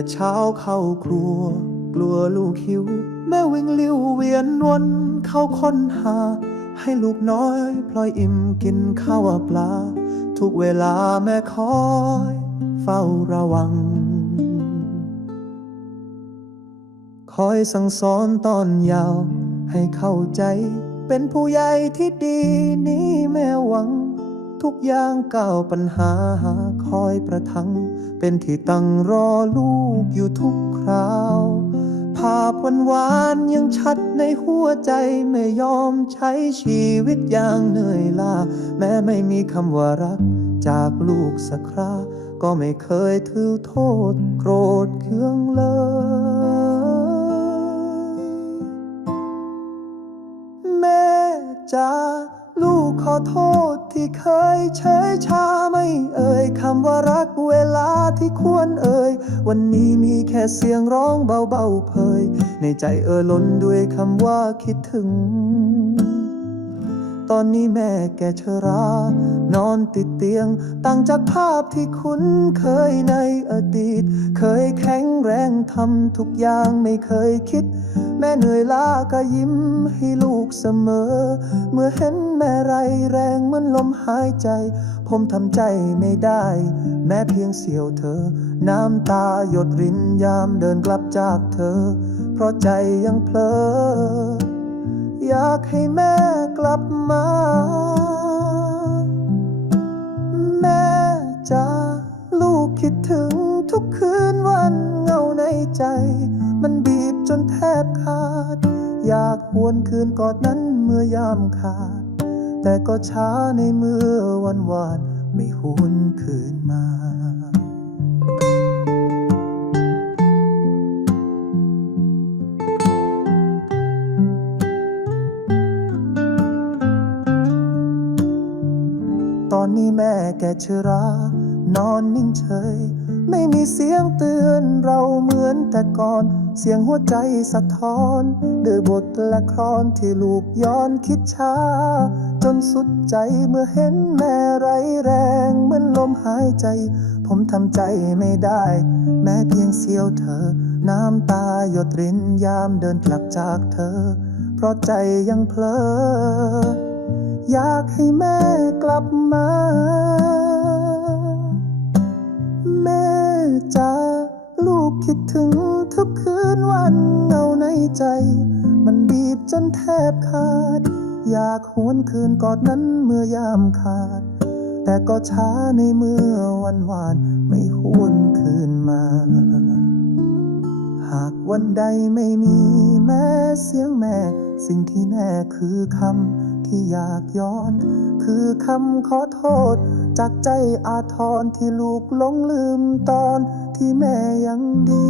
แต่เช้าเข้าครัว กลัวลูกหิว แม่วิ่งเลี้ยวเวียนวนเข้าค้นหา ให้ลูกน้อยพลอยอิ่มกินข้าวปลา ทุกเวลาแม่คอย เฝ้าระวัง คอยสั่งสอนตอนยาว ให้เข้าใจ เป็นผู้ใหญ่ที่ดีนี้แม่หวัง ทุกอย่างก้าวปัญหา คอยประทัง เป็นที่ตั้งรอลูกอยู่ทุกคราว ภาพวันวานยังชัดในหัวใจไม่ยอมใช้ชีวิตอย่างเหนื่อยล้าแม้ไม่มีคำว่ารัก จากลูกสักคราก็ไม่เคยถือโทษโกรธเคืองเลยแม่จ๋า ลูกขอโทษที่เคยเฉยชาไม่เอ่ยคำว่ารักเวลาที่ควรเอ่ยวันนี้มีแค่เสียงร้องเบาๆเพยในใจเอ่อล้นด้วยคำว่าคิดถึง ตอนนี้แม่แกชรา นอนติดเตียง ต่างจากภาพที่คุ้นเคยในอดีต เคยแข็งแรงทำทุกอย่างไม่เคยคิด แม่เหนื่อยล้าก็ยิ้มให้ลูกเสมอ เมื่อเห็นแม่ไรแรงเหมือนลมหายใจ ผมทำใจไม่ได้ แม้เพียงเสียวเธอ น้ำตาหยดรินยามเดินกลับจากเธอ เพราะใจยังเพลอ อยากให้แม่กลับมา แม่จ๋าลูกคิดถึงทุกคืนวันเงาในใจ มันบีบจนแทบขาด อยากหวนคืนกอดนั้นเมื่อยามขาด แต่ก็ช้าในเมื่อวันวานไม่หวนคืนมาตอนนี้แม่แกชรา นอนนิ่งเฉย ไม่มีเสียงเตือนเราเหมือนแต่ก่อน เสียงหัวใจสะท้อนด้วยบทละครที่ลูกย้อนคิดช้า จนสุดใจเมื่อเห็นแม่ไรแรงเหมือนลมหายใจ ผมทำใจไม่ได้ แม้เพียงเสี้ยวเธอ น้ำตาหยดรินยามเดินกลับจากเธอ เพราะใจยังเพลออยากให้แม่กลับมา ใจ มันบีบจนแทบขาด อยากหวนคืนกอดนั้นเมื่อยามขาด แต่ก็ช้าในเมื่อวันวานไม่หวนคืนมา หากวันใดไม่มีแม่เสียงแม่ สิ่งที่แน่คือคำที่อยากย้อน คือคำขอโทษ จากใจอาทรที่ลูกหลงลืมตอนที่แม่ยังดี